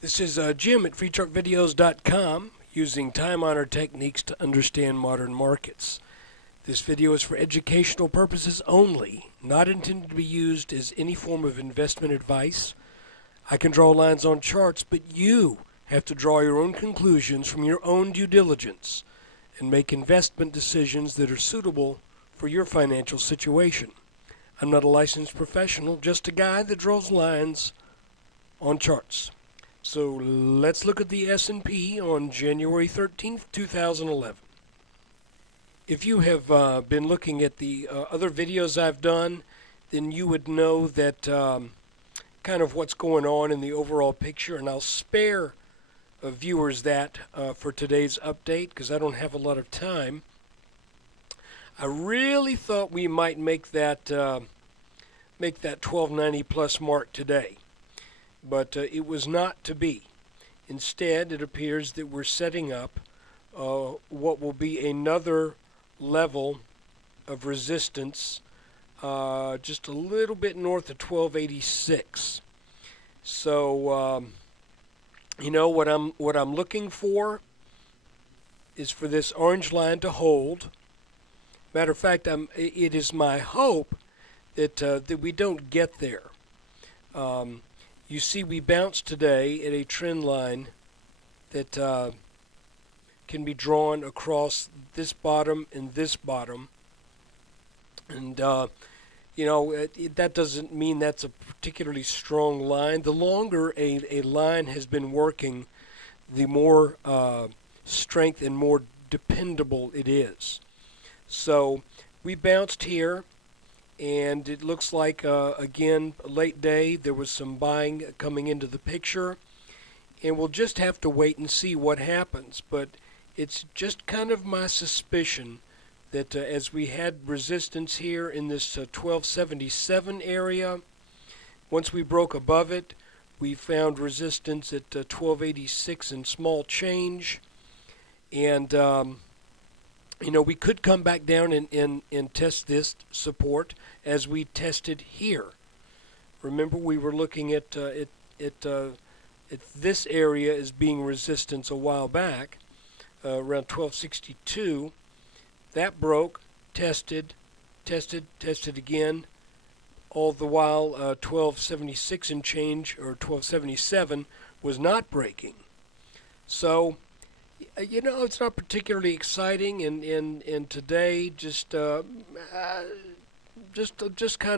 This is Jim at freechartvideos.com using time-honored techniques to understand modern markets. This video is for educational purposes only, not intended to be used as any form of investment advice. I can draw lines on charts, but you have to draw your own conclusions from your own due diligence and make investment decisions that are suitable for your financial situation. I'm not a licensed professional, just a guy that draws lines on charts. So let's look at the S&P on January 13th, 2011. If you have been looking at the other videos I've done, then you would know that kind of what's going on in the overall picture, and I'll spare viewers that for today's update because I don't have a lot of time. I really thought we might make that 1290 plus mark today, but it was not to be. Instead, it appears that we're setting up what will be another level of resistance just a little bit north of 1286. So you know what I'm looking for is for this orange line to hold. Matter of fact, it is my hope that we don't get there. You see, we bounced today at a trend line that can be drawn across this bottom and this bottom. And, you know, that doesn't mean that's a particularly strong line. The longer a line has been working, the more strength and more dependable it is. So we bounced here. And it looks like, again, late day, there was some buying coming into the picture. And we'll just have to wait and see what happens. But it's just kind of my suspicion that as we had resistance here in this 1277 area, once we broke above it, we found resistance at 1286 and small change. And you know, we could come back down and test this support as we tested here. Remember, we were looking at this area as being resistance a while back, around 1262. That broke, tested again, all the while 1276 and change, or 1277, was not breaking. So, you know, it's not particularly exciting, and today just kind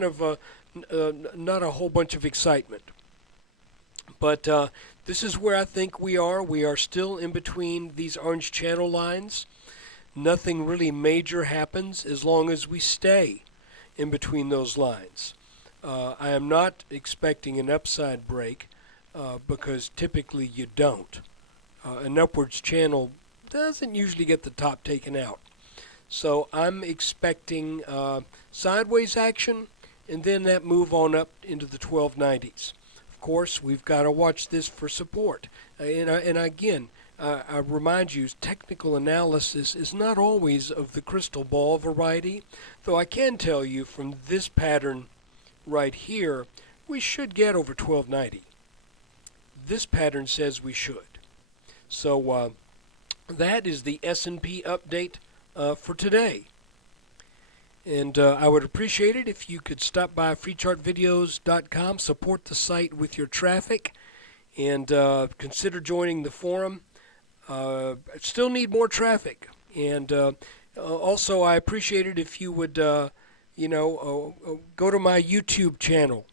of not a whole bunch of excitement. But this is where I think we are. We are still in between these orange channel lines. Nothing really major happens as long as we stay in between those lines. I am not expecting an upside break because typically you don't. An upwards channel doesn't usually get the top taken out. So I'm expecting sideways action and then that move on up into the 1290s. Of course, we've got to watch this for support. And again, I remind you, technical analysis is not always of the crystal ball variety, though I can tell you from this pattern right here, we should get over 1290. This pattern says we should. So that is the S&P update for today. And I would appreciate it if you could stop by freechartvideos.com, support the site with your traffic, and consider joining the forum. I still need more traffic. And also I appreciate it if you would, you know, go to my YouTube channel.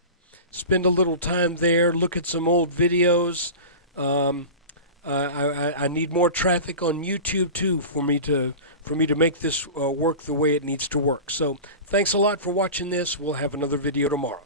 Spend a little time there, look at some old videos. I need more traffic on YouTube too for me to make this work the way it needs to work. So thanks a lot for watching this. We'll have another video tomorrow.